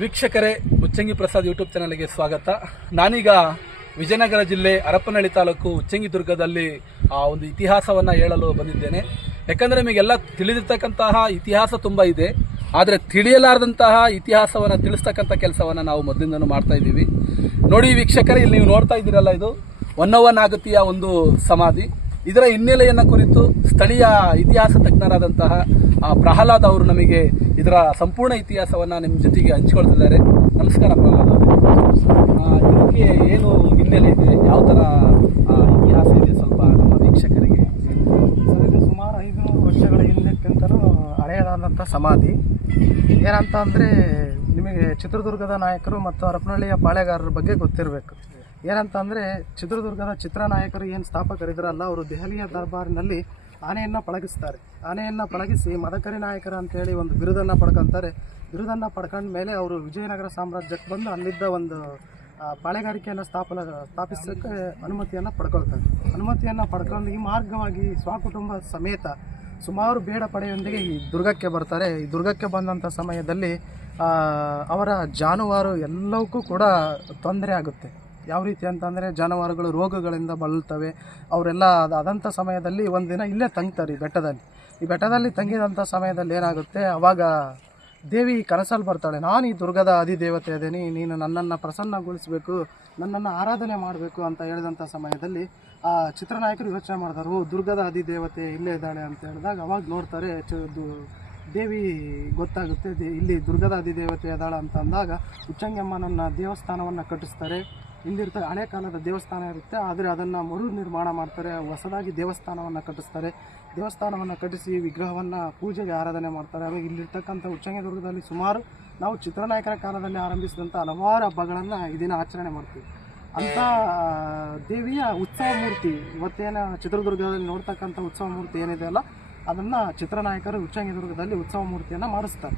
ವೀಕ್ಷಕರೇ, ಉಚ್ಚಂಗಿ ಪ್ರಸಾದ್ ಯೂಟ್ಯೂಬ್ ಚಾನಲ್ಗೆ ಸ್ವಾಗತ. ನಾನೀಗ ವಿಜಯನಗರ ಜಿಲ್ಲೆ ಹರಪನಹಳ್ಳಿ ತಾಲೂಕು ಉಚ್ಚಂಗಿ ದುರ್ಗದಲ್ಲಿ, ಆ, ಒಂದು ಇತಿಹಾಸವನ್ನು ಹೇಳಲು ಬಂದಿದ್ದೇನೆ. ಯಾಕಂದರೆ ನಿಮಗೆಲ್ಲ ತಿಳಿದಿರ್ತಕ್ಕಂತಹ ಇತಿಹಾಸ ತುಂಬ ಇದೆ. ಆದರೆ ತಿಳಿಯಲಾರದಂತಹ ಇತಿಹಾಸವನ್ನು, ತಿಳಿಸ್ತಕ್ಕಂಥ ಕೆಲಸವನ್ನು ನಾವು ಮೊದಲಿಂದನೂ ಮಾಡ್ತಾ ಇದ್ದೀವಿ. ನೋಡಿ ವೀಕ್ಷಕರೇ, ಇಲ್ಲಿ ನೀವು ನೋಡ್ತಾ ಇದ್ದೀರಲ್ಲ ಇದು ಹೊನ್ನವನಾಗತಿಯ ನಾಗತಿಯ ಒಂದು ಸಮಾಧಿ. ಇದರ ಹಿನ್ನೆಲೆಯನ್ನು ಕುರಿತು ಸ್ಥಳೀಯ ಇತಿಹಾಸ ತಜ್ಞರಾದಂತಹ ಪ್ರಹ್ಲಾದ್ ಅವರು ನಮಗೆ ಇದರ ಸಂಪೂರ್ಣ ಇತಿಹಾಸವನ್ನು ನಿಮ್ಮ ಜೊತೆಗೆ ಹಂಚಿಕೊಳ್ತಿದ್ದಾರೆ. ನಮಸ್ಕಾರ ಇದಕ್ಕೆ ಏನು ಹಿನ್ನೆಲೆ ಇದೆ? ಯಾವ ಥರ ಇತಿಹಾಸ ಇದೆ ಸ್ವಲ್ಪ ನಮ್ಮ ವೀಕ್ಷಕರಿಗೆ? ಸರ್, ಇದು ಸುಮಾರು ಐದುನೂರು ವರ್ಷಗಳ ಹಿಂದಕ್ಕಿಂತಲೂ ಹಳೆಯದಾದಂಥ ಸಮಾಧಿ. ಏನಂತ ಅಂದರೆ, ನಿಮಗೆ ಚಿತ್ರದುರ್ಗದ ನಾಯಕರು ಮತ್ತು ಹರಪನಹಳ್ಳಿಯ ಪಾಳೆಗಾರರ ಬಗ್ಗೆ ಗೊತ್ತಿರಬೇಕು. ಏನಂತ ಅಂದರೆ, ಚಿತ್ರದುರ್ಗದ ಚಿತ್ರನಾಯಕರು ಏನು ಸ್ಥಾಪಕರಿದ್ರಲ್ಲ, ಅವರು ದೆಹಲಿಯ ದರ್ಬಾರಿನಲ್ಲಿ ಆನೆಯನ್ನು ಪಳಗಿಸ್ತಾರೆ. ಆನೆಯನ್ನು ಪಳಗಿಸಿ ಮದಕರಿ ನಾಯಕರ ಅಂತೇಳಿ ಒಂದು ಬಿರುದನ್ನು ಪಡ್ಕೊಳ್ತಾರೆ ಬಿರುದನ್ನು ಪಡ್ಕೊಂಡ ಮೇಲೆ ಅವರು ವಿಜಯನಗರ ಸಾಮ್ರಾಜ್ಯಕ್ಕೆ ಬಂದು ಅಲ್ಲಿದ್ದ ಒಂದು ಪಾಳೆಗಾರಿಕೆಯನ್ನು ಸ್ಥಾಪನ ಸ್ಥಾಪಿಸೋಕ್ಕೆ ಅನುಮತಿಯನ್ನು ಪಡ್ಕೊಳ್ತಾರೆ. ಅನುಮತಿಯನ್ನು ಪಡ್ಕೊಂಡು ಈ ಮಾರ್ಗವಾಗಿ ಸ್ವಕುಟುಂಬ ಸಮೇತ ಸುಮಾರು ಬೇಡ ಪಡೆಯೊಂದಿಗೆ ಈ ದುರ್ಗಕ್ಕೆ ಬರ್ತಾರೆ. ಈ ದುರ್ಗಕ್ಕೆ ಬಂದಂಥ ಸಮಯದಲ್ಲಿ ಅವರ ಜಾನುವಾರು ಎಲ್ಲವಕ್ಕೂ ಕೂಡ ತೊಂದರೆ ಆಗುತ್ತೆ. ಯಾವ ರೀತಿ ಅಂತಂದರೆ ಜಾನುವಾರುಗಳು ರೋಗಗಳಿಂದ ಬಳಲ್ತವೆ, ಅವರೆಲ್ಲ ಅದು ಆದಂಥ ಸಮಯದಲ್ಲಿ ದಿನ ಇಲ್ಲೇ ತಂಗ್ತಾರೆ ಈ ಬೆಟ್ಟದಲ್ಲಿ. ಈ ಬೆಟ್ಟದಲ್ಲಿ ತಂಗಿದಂಥ ಸಮಯದಲ್ಲಿ ಏನಾಗುತ್ತೆ? ಅವಾಗ ದೇವಿ ಕನಸಲ್ಲಿ ಬರ್ತಾಳೆ, ನಾನು ಈ ದುರ್ಗದ ಅಧಿದೇವತೆ ಅದೇನಿ, ನೀನು ನನ್ನನ್ನು ಪ್ರಸನ್ನಗೊಳಿಸಬೇಕು, ನನ್ನನ್ನು ಆರಾಧನೆ ಮಾಡಬೇಕು, ಅಂತ ಹೇಳಿದಂಥ ಸಮಯದಲ್ಲಿ ಆ ಚಿತ್ರನಾಯಕರು ಯೋಚನೆ ಮಾಡ್ತಾರೆ, ಓ, ದುರ್ಗದ ಅಧಿದೇವತೆ ಇಲ್ಲೇ ಇದ್ದಾಳೆ, ಅಂತ ಹೇಳಿದಾಗ ಅವಾಗ ನೋಡ್ತಾರೆ ದೇವಿ ಗೊತ್ತಾಗುತ್ತೆ ಇಲ್ಲಿ ದುರ್ಗದ ಅಧಿದೇವತೆ ಇದ್ದಾಳೆ ಅಂತ ಅಂದಾಗ ಉಚ್ಚಂಗಮ್ಮನನ್ನು ದೇವಸ್ಥಾನವನ್ನು ಕಟ್ಟಿಸ್ತಾರೆ. ಇಲ್ಲಿರ್ತ ಹಳೆ ಕಾಲದ ದೇವಸ್ಥಾನ ಇರುತ್ತೆ. ಆದರೆ ಅದನ್ನು ಮರು ನಿರ್ಮಾಣ ಮಾಡ್ತಾರೆ. ಹೊಸದಾಗಿ ದೇವಸ್ಥಾನವನ್ನು ಕಟ್ಟಿಸ್ತಾರೆ. ದೇವಸ್ಥಾನವನ್ನು ಕಟ್ಟಿಸಿ ವಿಗ್ರಹವನ್ನು ಪೂಜೆಗೆ ಆರಾಧನೆ ಮಾಡ್ತಾರೆ. ಹಾಗೆ ಇಲ್ಲಿರ್ತಕ್ಕಂಥ ಉಚ್ಚಂಗದುರ್ಗದಲ್ಲಿ ಸುಮಾರು ನಾವು ಚಿತ್ರನಾಯಕರ ಕಾಲದಲ್ಲಿ ಆರಂಭಿಸಿದಂಥ ಹಲವಾರು ಹಬ್ಬಗಳನ್ನು ಈ ದಿನ ಆಚರಣೆ ಮಾಡ್ತೀವಿ. ಅಂಥ ದೇವಿಯ ಉತ್ಸವ ಮೂರ್ತಿ, ಇವತ್ತೇನು ಚಿತ್ರದುರ್ಗದಲ್ಲಿ ನೋಡ್ತಕ್ಕಂಥ ಉತ್ಸವ ಮೂರ್ತಿ ಏನಿದೆ ಅಲ್ಲ, ಅದನ್ನು ಚಿತ್ರನಾಯಕರು ಉಚ್ಚಂಗಿದುರ್ಗದಲ್ಲಿ ಉತ್ಸವ ಮೂರ್ತಿಯನ್ನು ಮಾಡಿಸ್ತಾರೆ.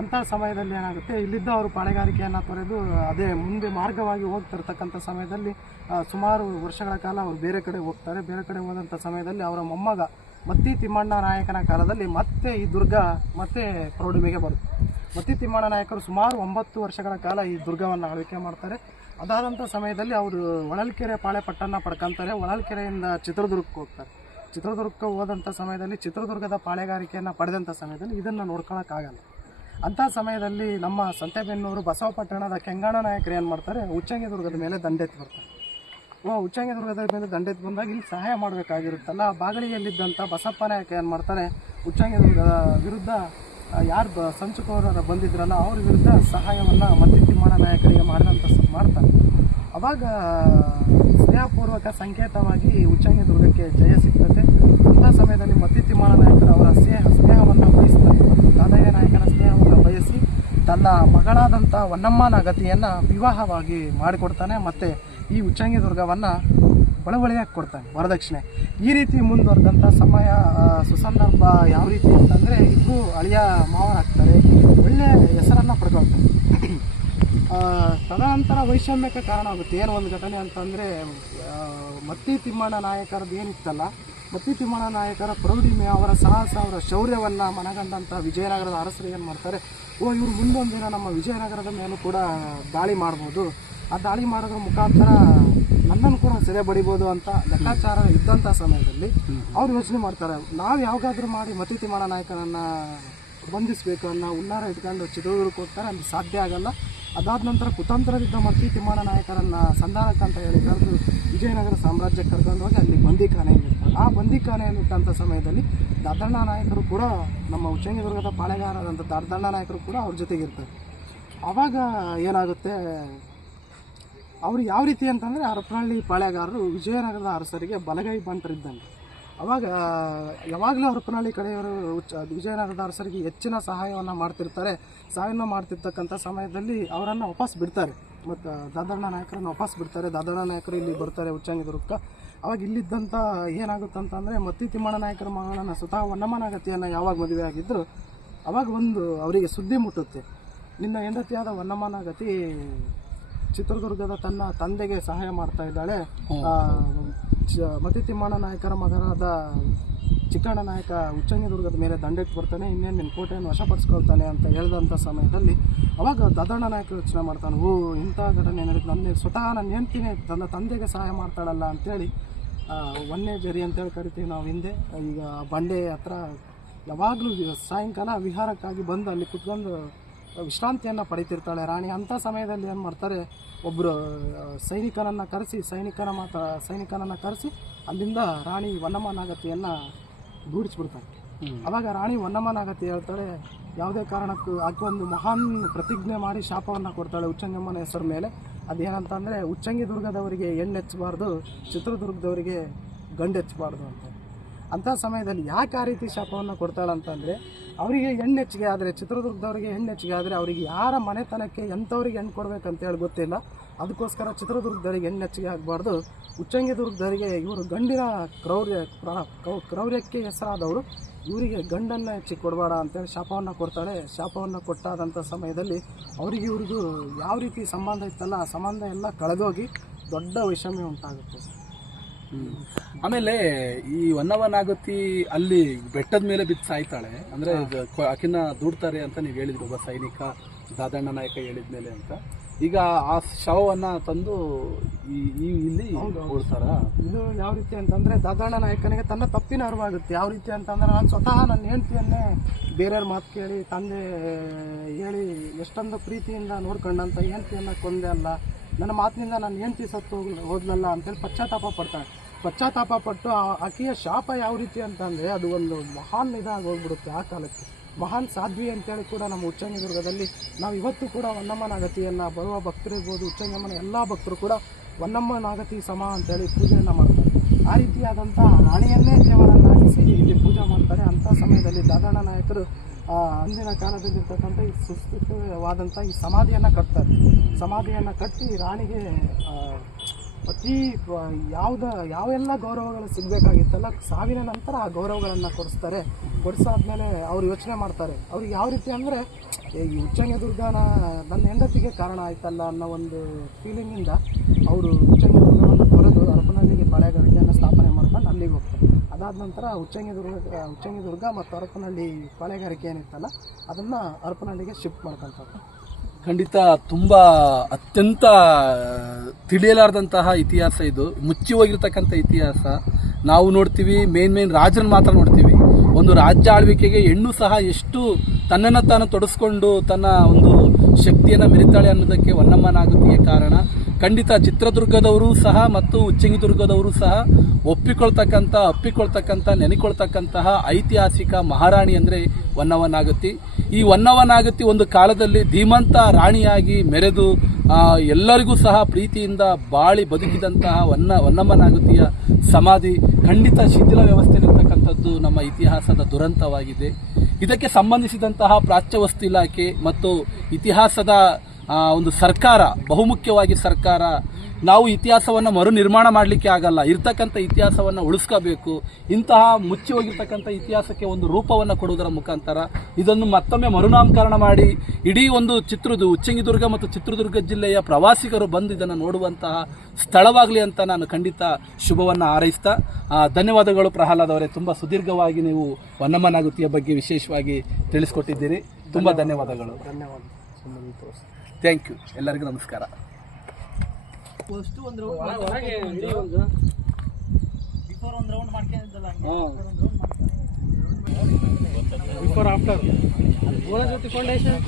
ಅಂಥ ಸಮಯದಲ್ಲಿ ಏನಾಗುತ್ತೆ? ಇಲ್ಲಿದ್ದ ಅವರು ಪಾಳೆಗಾರಿಕೆಯನ್ನು ತೊರೆದು ಅದೇ ಮುಂದೆ ಮಾರ್ಗವಾಗಿ ಹೋಗ್ತಿರ್ತಕ್ಕಂಥ ಸಮಯದಲ್ಲಿ ಸುಮಾರು ವರ್ಷಗಳ ಕಾಲ ಅವರು ಬೇರೆ ಕಡೆ ಹೋಗ್ತಾರೆ. ಬೇರೆ ಕಡೆ ಹೋದಂಥ ಸಮಯದಲ್ಲಿ ಅವರ ಮೊಮ್ಮಗ ಮತ್ತಿ ತಿಮ್ಮಣ್ಣ ನಾಯಕನ ಕಾಲದಲ್ಲಿ ಮತ್ತೆ ಈ ದುರ್ಗ ಮತ್ತೆ ಪ್ರೌಢಿಮೆಗೆ ಬರುತ್ತೆ. ಮತ್ತಿ ತಿಮ್ಮಣ್ಣ ನಾಯಕರು ಸುಮಾರು ಒಂಬತ್ತು ವರ್ಷಗಳ ಕಾಲ ಈ ದುರ್ಗವನ್ನು ಆಳ್ವಿಕೆ ಮಾಡ್ತಾರೆ. ಅದಾದಂಥ ಸಮಯದಲ್ಲಿ ಅವರು ಹೊಳಲ್ಕೆರೆ ಪಾಳೆಪಟ್ಟನ್ನು ಪಡ್ಕೊಂತಾರೆ. ಹೊಳಲ್ಕೆರೆಯಿಂದ ಚಿತ್ರದುರ್ಗಕ್ಕೆ ಹೋಗ್ತಾರೆ. ಚಿತ್ರದುರ್ಗಕ್ಕೆ ಹೋದಂಥ ಸಮಯದಲ್ಲಿ ಚಿತ್ರದುರ್ಗದ ಪಾಳೆಗಾರಿಕೆಯನ್ನು ಪಡೆದಂಥ ಸಮಯದಲ್ಲಿ ಇದನ್ನು ನೋಡ್ಕೊಳಕ್ಕಾಗಲ್ಲ. ಅಂಥ ಸಮಯದಲ್ಲಿ ನಮ್ಮ ಸಂತೆಬೆನ್ನೂರು ಬಸವಪಟ್ಟಣದ ಕೆಂಗಣ್ಣ ನಾಯಕರು ಏನು ಮಾಡ್ತಾರೆ? ಉಚ್ಚಂಗಿದುರ್ಗದ ಮೇಲೆ ದಂಡೆತ್ತಿ ಬರ್ತಾರೆ. ಓ, ಉಚ್ಚಂಗಿದುರ್ಗದ ಮೇಲೆ ದಂಡೆತ್ತಿ ಬಂದಾಗ ಇಲ್ಲಿ ಸಹಾಯ ಮಾಡಬೇಕಾಗಿರುತ್ತಲ್ಲ? ಆ ಬಾಗಳಿಯಲ್ಲಿದ್ದಂಥ ಬಸಪ್ಪ ನಾಯಕ ಏನು ಮಾಡ್ತಾರೆ? ಉಚ್ಚಂಗಿದುರ್ಗದ ವಿರುದ್ಧ ಯಾರು ಬ, ಸಂಚುಕೋರರು ಬಂದಿದ್ರಲ್ಲ, ಅವ್ರ ವಿರುದ್ಧ ಸಹಾಯವನ್ನು ಮತ್ತೆ ತಿಮ್ಮಣ್ಣ ನಾಯಕರಿಗೆ ಮಾಡಿದಂಥ ಮಾಡ್ತಾರೆ. ಅವಾಗ, ಸ್ನೇಹಪೂರ್ವಕ ಸಂಕೇತವಾಗಿ ಉಚ್ಚಂಗಿ ದುರ್ಗಕ್ಕೆ ಜಯ ಸಿಗ್ತದೆ. ಅಂಥ ಸಮಯದಲ್ಲಿ ಮತ್ತಿ ತಿಮ್ಮಣ್ಣ ನಾಯಕರು ಅವರ ಸ್ನೇಹ, ಸ್ನೇಹವನ್ನು ಬಯಸ್ತಾರೆ ದಾದಯ್ಯ ನಾಯಕನ ಸ್ನೇಹವನ್ನು ಬಯಸಿ ತನ್ನ ಮಗಳಾದಂಥ ಹೊನ್ನಮ್ಮ ಗತಿಯನ್ನು ವಿವಾಹವಾಗಿ ಮಾಡಿಕೊಡ್ತಾನೆ ಮತ್ತು ಈ ಉಚ್ಚಂಗಿ ದುರ್ಗವನ್ನು ಬಳವಳಿಯಾಗಿ ಕೊಡ್ತಾನೆ ವರದಕ್ಷಿಣೆ. ಈ ರೀತಿ ಮುಂದುವರೆದಂಥ ಸಮಯ ಸುಸಂದರ್ಭ ಯಾವ ರೀತಿ ಅಂತಂದರೆ ಇಬ್ಬರು ಅಳಿಯ ಮಾವನಾಗ್ತಾರೆ ಒಳ್ಳೆಯ ಹೆಸರನ್ನು ಪಡ್ಕೊಳ್ತಾರೆ. ತದನಂತರ ವೈಷಮ್ಯಕ್ಕೆ ಕಾರಣ ಆಗುತ್ತೆ ಏನು ಒಂದು ಘಟನೆ ಅಂತಂದರೆ ಮತ್ತಿ ತಿಮ್ಮಣ್ಣ ನಾಯಕರದ್ದು ಏನಿತ್ತಲ್ಲ ಮತ್ತಿ ನಾಯಕರ ಪ್ರೌಢಿಮೆ ಅವರ ಸಾಹಸ, ಅವರ ಶೌರ್ಯವನ್ನು ಮನಗಂಡಂಥ ವಿಜಯನಗರದ ಅರಸರು ಏನು ಮಾಡ್ತಾರೆ, ಓ, ಇವರು ದಿನ ನಮ್ಮ ವಿಜಯನಗರದ ಮೇಲೂ ಕೂಡ ದಾಳಿ ಮಾಡ್ಬೋದು. ಆ ದಾಳಿ ಮಾಡೋದ್ರ ಮುಖಾಂತರ ನನ್ನನ್ನು ಕೂಡ ಸೆರೆ ಬಡಿಬೋದು ಅಂತ ಲೆಕ್ಕಾಚಾರ ಇದ್ದಂಥ ಸಮಯದಲ್ಲಿ ಅವ್ರು ಯೋಚನೆ ಮಾಡ್ತಾರೆ. ನಾವು ಯಾವಾಗಾದ್ರೂ ಮಾಡಿ ಮತಿ ತಿಮ್ಮಣ್ಣ ನಾಯಕನನ್ನು ಬಂಧಿಸಬೇಕು ಅನ್ನೋ ಹುನ್ನಾರ ಇಟ್ಕೊಂಡು ಚಿತ್ರದುರ್ಗಕ್ಕೆ ಹೋಗ್ತಾರೆ, ಅದು ಸಾಧ್ಯ ಆಗಲ್ಲ. ಅದಾದ ನಂತರ ಕುತಂತ್ರದಿದ್ದ ಮತ್ತಿ ತಿಮ್ಮಣ್ಣ ನಾಯಕರನ್ನು ಸಂಧಾನಕ್ಕೆ ಅಂತ ಹೇಳಿ ಕರೆದು ವಿಜಯನಗರ ಸಾಮ್ರಾಜ್ಯಕ್ಕೆ ಕರ್ಕೊಂಡು ಹೋಗಿ ಅಲ್ಲಿ ಬಂದಿಖಾನೆಯಲ್ಲಿ ಇರ್ತಾರೆ ಆ ಬಂದಿಖಾನೆಯಲ್ಲಿ ಇಟ್ಟಂಥ ಸಮಯದಲ್ಲಿ ದಾದಣ್ಣ ನಾಯಕರು ಕೂಡ ನಮ್ಮ ಉಚ್ಚಂಗಿದುರ್ಗದ ಪಾಳೆಗಾರದಂಥ ದಾದಣ್ಣ ನಾಯಕರು ಕೂಡ ಅವ್ರ ಜೊತೆಗಿರ್ತಾರೆ ಆವಾಗ ಏನಾಗುತ್ತೆ, ಅವರು ಯಾವ ರೀತಿ ಅಂತಂದರೆ ಹರಪನಹಳ್ಳಿ ಪಾಳೆಗಾರರು ವಿಜಯನಗರದ ಅರಸರಿಗೆ ಬಲಗೈ ಬಂಟರಿದ್ದಂಗೆ. ಅವಾಗ ಯಾವಾಗಲೂ ಹರಪನಹಳ್ಳಿ ಕಡೆಯವರು ಉಚ್ಚ, ವಿಜಯನಗರದ ಅರಸರಿಗೆ ಹೆಚ್ಚಿನ ಸಹಾಯವನ್ನು ಮಾಡ್ತಿರ್ತಾರೆ. ಸಹಾಯವನ್ನು ಮಾಡ್ತಿರ್ತಕ್ಕಂಥ ಸಮಯದಲ್ಲಿ ಅವರನ್ನು ವಾಪಸ್ ಬಿಡ್ತಾರೆ. ಮತ್ತು ದಾದಣ್ಣ ನಾಯಕರನ್ನು ವಾಪಸ್ ಬಿಡ್ತಾರೆ. ದಾದಣ್ಣ ನಾಯಕರು ಇಲ್ಲಿ ಬರ್ತಾರೆ ಉಚ್ಚಂಗಿದುರ್ಗಕ್ಕೆ ಅವಾಗ ಇಲ್ಲಿದ್ದಂಥ ಏನಾಗುತ್ತೆ ಅಂತಂದರೆ ಮತ್ತಿ ತಿಮ್ಮಣ್ಣ ನಾಯಕರ ಮಗಳನ್ನ ಸ್ವತಃ ಹೊನ್ನಮ್ಮನಾಗತಿಯನ್ನು ಯಾವಾಗ ಮದುವೆ ಆಗಿದ್ದರು ಅವಾಗ ಒಂದು ಅವರಿಗೆ ಸುದ್ದಿ ಮುಟ್ಟುತ್ತೆ. ನಿನ್ನ ಹೆಂಡತಿಯಾದ ಹೊನ್ನಮ್ಮನಾಗತಿ ಚಿತ್ರದುರ್ಗದ ತನ್ನ ತಂದೆಗೆ ಸಹಾಯ ಮಾಡ್ತಾ ಇದ್ದಾಳೆ. ಚ- ಮತಿ ತಿಮ್ಮಣ್ಣ ನಾಯಕರ ಮಗನಾದ ಚಿಕ್ಕಣ್ಣ ನಾಯಕ ಉಚ್ಚಂಗಿದುರ್ಗದ ಮೇಲೆ ದಂಡೆಟ್ಟು ಬರ್ತಾನೆ ಇನ್ನೇನು ನಿನ್ನ ಕೋಟೆಯನ್ನು ವಶಪಡಿಸ್ಕೊಳ್ತಾನೆ ಅಂತ ಹೇಳಿದಂಥ ಸಮಯದಲ್ಲಿ ಅವಾಗ ದದಣ್ಣ ನಾಯಕ ಯೋಚನೆ ಮಾಡ್ತಾನೆ, ಓ, ಇಂಥ ಘಟನೆ ನಡೆದು ನನ್ನ ಸ್ವತಃ ನಾನು ಹೇಳ್ತೀನಿ ತನ್ನ ತಂದೆಗೆ ಸಹಾಯ ಮಾಡ್ತಾಳಲ್ಲ ಅಂತೇಳಿ ಒನ್ನೇ ಜರಿ ಅಂತೇಳಿ ಕರಿತೀವಿ ನಾವು ಹಿಂದೆ, ಈಗ ಬಂಡೆ ಹತ್ರ ಯಾವಾಗಲೂ ಸಾಯಂಕಾಲ ವಿಹಾರಕ್ಕಾಗಿ ಬಂದು ಅಲ್ಲಿ ಕುತ್ಕೊಂಡು ವಿಶ್ರಾಂತಿಯನ್ನು ಪಡಿತಿರ್ತಾಳೆ. ರಾಣಿ ಅಂಥ ಸಮಯದಲ್ಲಿ ಏನು ಮಾಡ್ತಾರೆ ಒಬ್ಬರು ಸೈನಿಕನನ್ನು ಕರೆಸಿ ಸೈನಿಕನ ಮಾತ್ರ ಸೈನಿಕನನ್ನು ಕರೆಸಿ ಅಲ್ಲಿಂದ ರಾಣಿ ವನ್ನಮ್ಮನಾಗತಿಯನ್ನು ದೂಡಿಸ್ಬಿಡ್ತಾರೆ ಅವಾಗ ರಾಣಿ ವನ್ನಮಾನಾಗತಿ ಹೇಳ್ತಾಳೆ ಯಾವುದೇ ಕಾರಣಕ್ಕೂ ಆಕೆ ಒಂದು ಮಹಾನ್ ಪ್ರತಿಜ್ಞೆ ಮಾಡಿ ಶಾಪವನ್ನು ಕೊಡ್ತಾಳೆ ಉಚ್ಚಂಗಮ್ಮನ ಹೆಸರು ಮೇಲೆ. ಅದೇನಂತಂದರೆ ಉಚ್ಚಂಗಿ ದುರ್ಗದವರಿಗೆ ಹೆಣ್ಣು ಹೆಚ್ಚಬಾರ್ದು ಚಿತ್ರದುರ್ಗದವರಿಗೆ ಗಂಡು ಹೆಚ್ಚಬಾರ್ದು ಅಂತ. ಅಂಥ ಸಮಯದಲ್ಲಿ ಯಾಕೆ ಆ ರೀತಿ ಶಾಪವನ್ನು ಕೊಡ್ತಾಳಂತಂದರೆ ಅವರಿಗೆ ಹೆಣ್ಣು ಹೆಚ್ಚಿಗೆ ಆದರೆ, ಚಿತ್ರದುರ್ಗದವರಿಗೆ ಹೆಣ್ಣು ಹೆಚ್ಚಿಗೆ ಆದರೆ ಅವರಿಗೆ ಯಾರ ಮನೆತನಕ್ಕೆ ಎಂಥವ್ರಿಗೆ ಹೆಣ್ಣು ಕೊಡಬೇಕಂತೇಳಿ ಗೊತ್ತಿಲ್ಲ. ಅದಕ್ಕೋಸ್ಕರ ಚಿತ್ರದುರ್ಗದವರಿಗೆ ಹೆಣ್ಣು ಹೆಚ್ಚಿಗೆ ಆಗಬಾರ್ದು. ಉಚ್ಚಂಗಿದುರ್ಗದವರಿಗೆ ಇವರು ಗಂಡಿನ ಕ್ರೌರ್ಯ ಕ್ರೌರ್ಯಕ್ಕೆ ಹೆಸರಾದವರು. ಇವರಿಗೆ ಗಂಡನ್ನು ಹೆಚ್ಚಿಗೆ ಕೊಡಬೇಡ ಅಂತೇಳಿ ಶಾಪವನ್ನು ಕೊಡ್ತಾಳೆ. ಶಾಪವನ್ನು ಕೊಟ್ಟಾದಂಥ ಸಮಯದಲ್ಲಿ ಅವರಿಗೆ ಇವ್ರಿಗೂ ಯಾವ ರೀತಿ ಸಂಬಂಧ ಇತ್ತಲ್ಲ, ಆ ಸಂಬಂಧ ಎಲ್ಲ ಕಳೆದೋಗಿ ದೊಡ್ಡ ವೈಷಮ್ಯ ಉಂಟಾಗುತ್ತೆ. ಆಮೇಲೆ ಈ ವನ್ನವನಾಗತಿ ಅಲ್ಲಿ ಬೆಟ್ಟದ ಮೇಲೆ ಬಿದ್ದು ಸಾಯ್ತಾಳೆ. ಅಂದ್ರೆ ಆಕಿನ ದೂಡ್ತಾರೆ ಅಂತ ನೀವು ಹೇಳಿದ್ರು ಒಬ್ಬ ಸೈನಿಕ ದಾದಣ್ಣ ನಾಯಕ ಹೇಳಿದ್ಮೇಲೆ ಅಂತ. ಈಗ ಆ ಶವವನ್ನ ತಂದು ಈ ಇಲ್ಲಿ ಓಡ್ತಾರ ಇದು ಯಾವ ರೀತಿ ಅಂತಂದ್ರೆ ದಾದಣ್ಣ ನಾಯಕನಿಗೆ ತನ್ನ ತಪ್ಪಿನ ಅರಿವಾಗುತ್ತೆ. ಯಾವ ರೀತಿ ಅಂತಂದ್ರೆ ನಾನು ಸ್ವತಃ ನನ್ನ ಹೆಂಡತಿಯನ್ನೇ ಬೇರೆಯವ್ರ ಮಾತು ಕೇಳಿ ತಂದೆ ಹೇಳಿ ಎಷ್ಟೊಂದು ಪ್ರೀತಿಯಿಂದ ನೋಡ್ಕೊಂಡಂತ ಹೆಂಡತಿಯನ್ನ ಕೊಂದೆ ಅಲ್ಲ ನನ್ನ ಮಾತಿನಿಂದ ನನ್ನ ಹೆಂಡತಿ ಸತ್ತು ಹೋಗ್ಲಲ್ಲ ಅಂತೇಳಿ ಪಶ್ಚಾತ್ತಾಪ ಪಡ್ತಾಳೆ. ಪಶ್ಚಾತ್ತಾಪ ಪಟ್ಟು ಆ- ಆಕೆಯ ಶಾಪ ಯಾವ ರೀತಿ ಅಂತಂದರೆ ಅದು ಒಂದು ಮಹಾನ್ ಇದಾಗಿ ಹೋಗ್ಬಿಡುತ್ತೆ ಆ ಕಾಲಕ್ಕೆ. ಮಹಾನ್ ಸಾಧ್ವಿ ಅಂತೇಳಿ ಕೂಡ ನಮ್ಮ ಉಚ್ಚಂಗಿದುರ್ಗದಲ್ಲಿ ನಾವು ಇವತ್ತು ಕೂಡ ವನ್ನಮ್ಮನಾಗತಿಯನ್ನು ಬರುವ ಭಕ್ತರಿರ್ಬೋದು ಉಚ್ಚಂಗಮ್ಮನ ಎಲ್ಲ ಭಕ್ತರು ಕೂಡ ವನ್ನಮ್ಮನಾಗತಿ ಸಮ ಅಂತೇಳಿ ಪೂಜೆಯನ್ನು ಮಾಡ್ತಾರೆ. ಆ ರೀತಿಯಾದಂಥ ರಾಣಿಯನ್ನೇ ದೇವರನ್ನಾಗಿಸಿ ಇಲ್ಲಿ ಪೂಜೆ ಮಾಡ್ತಾರೆ. ಅಂಥ ಸಮಯದಲ್ಲಿ ದಾದಣ್ಣ ನಾಯಕರು ಅಂದಿನ ಕಾಲದಲ್ಲಿರ್ತಕ್ಕಂಥ ಈ ಸುಸ್ಥಿತವಾದಂಥ ಈ ಸಮಾಧಿಯನ್ನು ಕಟ್ತಾರೆ. ಸಮಾಧಿಯನ್ನು ಕಟ್ಟಿ ರಾಣಿಗೆ ಅತಿ ಯಾವ್ದು ಯಾವೆಲ್ಲ ಗೌರವಗಳು ಸಿಗಬೇಕಾಗಿತ್ತಲ್ಲ, ಸಾವಿನ ನಂತರ ಆ ಗೌರವಗಳನ್ನು ಕೊಡಿಸ್ತಾರೆ. ಕೊಡಿಸಾದ್ಮೇಲೆ ಅವ್ರು ಯೋಚನೆ ಮಾಡ್ತಾರೆ. ಅವ್ರಿಗೆ ಯಾವ ರೀತಿ ಅಂದರೆ ಈ ಉಚ್ಚಂಗಿ ದುರ್ಗನ ನನ್ನ ಹೆಂಡತಿಗೆ ಕಾರಣ ಆಯ್ತಲ್ಲ ಅನ್ನೋ ಒಂದು ಫೀಲಿಂಗಿಂದ ಅವರು ಉಚ್ಚಂಗ ದುರ್ಗವನ್ನು ತೊರೆದು ಹರಪನಹಳ್ಳಿಗೆ ಪಾಳೆಗಾರಿಕೆಯನ್ನು ಸ್ಥಾಪನೆ ಮಾಡ್ಕೊಂಡು ಅಲ್ಲಿಗೆ ಹೋಗ್ತಾರೆ. ಅದಾದ ನಂತರ ಉಚ್ಚಂಗಿ ದುರ್ಗ ಉಚ್ಚಂಗಿ ದುರ್ಗ ಮತ್ತು ಹರಪನಹಳ್ಳಿ ಪಾಳೆಗಾರಿಕೆ ಏನಿತ್ತಲ್ಲ, ಅದನ್ನು ಹರಪನಹಳ್ಳಿಗೆ ಶಿಫ್ಟ್ ಮಾಡ್ಕೊತಾರೆ. ಖಂಡಿತ ತುಂಬ ಅತ್ಯಂತ ತಿಳಿಯಲಾರ್ದಂತಹ ಇತಿಹಾಸ ಇದು. ಮುಚ್ಚಿ ಹೋಗಿರ್ತಕ್ಕಂಥ ಇತಿಹಾಸ. ನಾವು ನೋಡ್ತೀವಿ, ಮೇನ್ ಮೇನ್ ರಾಜರನ್ನು ಮಾತ್ರ ನೋಡ್ತೀವಿ. ಒಂದು ರಾಜ್ಯ ಆಳ್ವಿಕೆಗೆ ಹೆಣ್ಣು ಸಹ ಎಷ್ಟು ತನ್ನನ್ನು ತಾನು ತೊಡಸ್ಕೊಂಡು ತನ್ನ ಒಂದು ಶಕ್ತಿಯನ್ನು ಮೆರಿತಾಳೆ ಅನ್ನೋದಕ್ಕೆ ಹೊನ್ನಮ್ಮನಾಗುತ್ತಿಗೆ ಕಾರಣ. ಖಂಡಿತ ಚಿತ್ರದುರ್ಗದವರು ಸಹ ಮತ್ತು ಉಚ್ಚಂಗಿದುರ್ಗದವರು ಸಹ ಒಪ್ಪಿಕೊಳ್ತಕ್ಕಂಥ, ಅಪ್ಪಿಕೊಳ್ತಕ್ಕಂಥ, ನೆನೆಕೊಳ್ತಕ್ಕಂತಹ ಐತಿಹಾಸಿಕ ಮಹಾರಾಣಿ ಅಂದರೆ ಹೊನ್ನವನಾಗತಿ ಈ ಹೊನ್ನವನಾಗತಿ ಒಂದು ಕಾಲದಲ್ಲಿ ಧೀಮಂತ ರಾಣಿಯಾಗಿ ಮೆರೆದು ಎಲ್ಲರಿಗೂ ಸಹ ಪ್ರೀತಿಯಿಂದ ಬಾಳಿ ಬದುಕಿದಂತಹ ಹೊನ್ನ ಹೊನ್ನಮ್ಮನಾಗತಿಯ ಸಮಾಧಿ ಖಂಡಿತ ಶಿಥಿಲ ವ್ಯವಸ್ಥೆಯಲ್ಲಿರ್ತಕ್ಕಂಥದ್ದು ನಮ್ಮ ಇತಿಹಾಸದ ದುರಂತವಾಗಿದೆ. ಇದಕ್ಕೆ ಸಂಬಂಧಿಸಿದಂತಹ ಪ್ರಾಚ್ಯವಸ್ತು ಇಲಾಖೆ ಮತ್ತು ಇತಿಹಾಸದ ಒಂದು ಸರ್ಕಾರ ಬಹುಮುಖ್ಯವಾಗಿ ಸರ್ಕಾರ ನಾವು ಇತಿಹಾಸವನ್ನು ಮರು ನಿರ್ಮಾಣ ಮಾಡಲಿಕ್ಕೆ ಆಗಲ್ಲ. ಇರ್ತಕ್ಕಂಥ ಇತಿಹಾಸವನ್ನು ಉಳಿಸ್ಕೋಬೇಕು. ಇಂತಹ ಮುಚ್ಚಿ ಹೋಗಿರ್ತಕ್ಕಂಥ ಇತಿಹಾಸಕ್ಕೆ ಒಂದು ರೂಪವನ್ನು ಕೊಡುವುದರ ಮುಖಾಂತರ ಇದನ್ನು ಮತ್ತೊಮ್ಮೆ ಮರುನಾಮಕರಣ ಮಾಡಿ ಇಡೀ ಒಂದು ಚಿತ್ರದು ಉಚ್ಚಂಗಿದುರ್ಗ ಮತ್ತು ಚಿತ್ರದುರ್ಗ ಜಿಲ್ಲೆಯ ಪ್ರವಾಸಿಗರು ಬಂದು ಇದನ್ನು ನೋಡುವಂತಹ ಸ್ಥಳವಾಗಲಿ ಅಂತ ನಾನು ಖಂಡಿತ ಶುಭವನ್ನು ಹಾರೈಸ್ತಾ ಧನ್ಯವಾದಗಳು ಪ್ರಹ್ಲಾದ್ ಅವರೇ. ತುಂಬ ಸುದೀರ್ಘವಾಗಿ ನೀವು ಹೊನ್ನಮ್ಮನಾಗುತಿಯ ಬಗ್ಗೆ ವಿಶೇಷವಾಗಿ ತಿಳಿಸ್ಕೊಟ್ಟಿದ್ದೀರಿ. ತುಂಬ ಧನ್ಯವಾದಗಳು. ಧನ್ಯವಾದ ಸಂಬಂಧ ತೋರಿಸಿ ಥ್ಯಾಂಕ್ ಯು ಎಲ್ಲರಿಗೂ ನಮಸ್ಕಾರ. Before after foundation